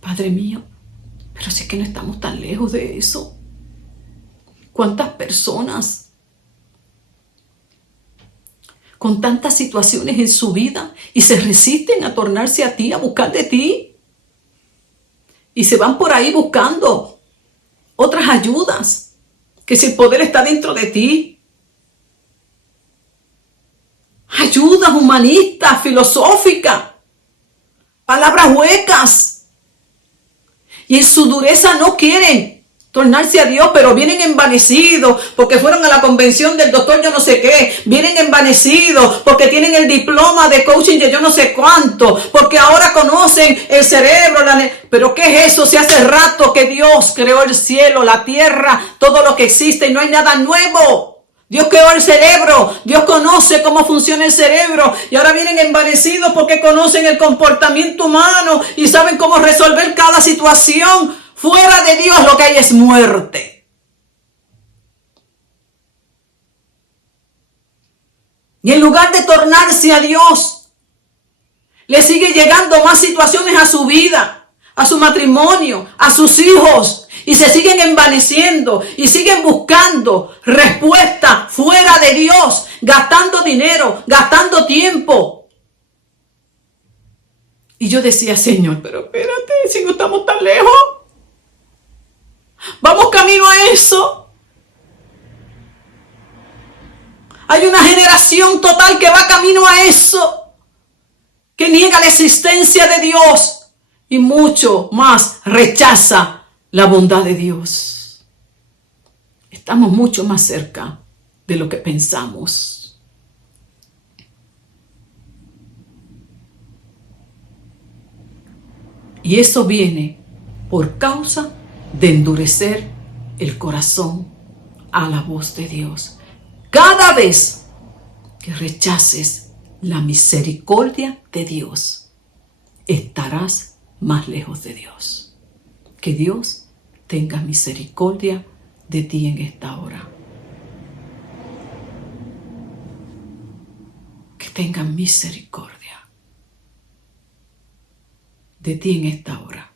Padre mío, pero si es que no estamos tan lejos de eso. ¿Cuántas personas con tantas situaciones en su vida y se resisten a tornarse a ti, a buscar de ti? Y se van por ahí buscando otras ayudas, que si el poder está dentro de ti. Ayudas humanistas, filosóficas, palabras huecas. Y en su dureza no quieren tornarse a Dios, pero vienen envanecidos porque fueron a la convención del doctor yo no sé qué, vienen envanecidos porque tienen el diploma de coaching de yo no sé cuánto, porque ahora conocen el cerebro, pero ¿qué es eso? Si hace rato que Dios creó el cielo, la tierra, todo lo que existe y no hay nada nuevo. Dios creó el cerebro, Dios conoce cómo funciona el cerebro y ahora vienen envanecidos porque conocen el comportamiento humano y saben cómo resolver cada situación. Fuera de Dios lo que hay es muerte. Y en lugar de tornarse a Dios, le sigue llegando más situaciones a su vida, a su matrimonio, a sus hijos. Y se siguen envaneciendo y siguen buscando respuesta fuera de Dios, gastando dinero, gastando tiempo. Y yo decía, Señor, pero espérate, si no estamos tan lejos. Vamos camino a eso. Hay una generación total que va camino a eso, que niega la existencia de Dios y mucho más rechaza la bondad de Dios. Estamos mucho más cerca de lo que pensamos. Y eso viene por causa de endurecer el corazón a la voz de Dios. Cada vez que rechaces la misericordia de Dios, estarás más lejos de Dios. Que Dios tenga misericordia de ti en esta hora. Que tenga misericordia de ti en esta hora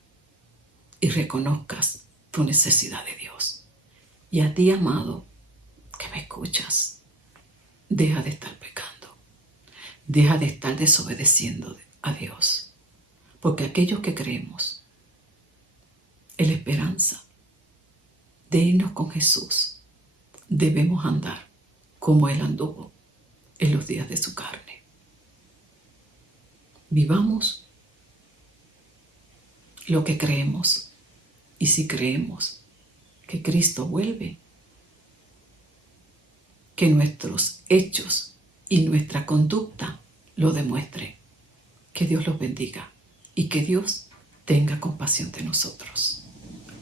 y reconozcas tu necesidad de Dios. Y a ti, amado, que me escuchas, deja de estar pecando. Deja de estar desobedeciendo a Dios. Porque aquellos que creemos en la esperanza de irnos con Jesús, debemos andar como Él anduvo en los días de su carne. Vivamos lo que creemos. Y si creemos que Cristo vuelve, que nuestros hechos y nuestra conducta lo demuestre. Que Dios los bendiga y que Dios tenga compasión de nosotros.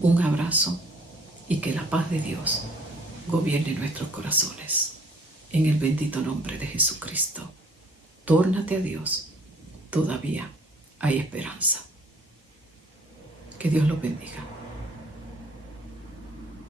Un abrazo y que la paz de Dios gobierne nuestros corazones. En el bendito nombre de Jesucristo. Tórnate a Dios. Todavía hay esperanza. Que Dios los bendiga.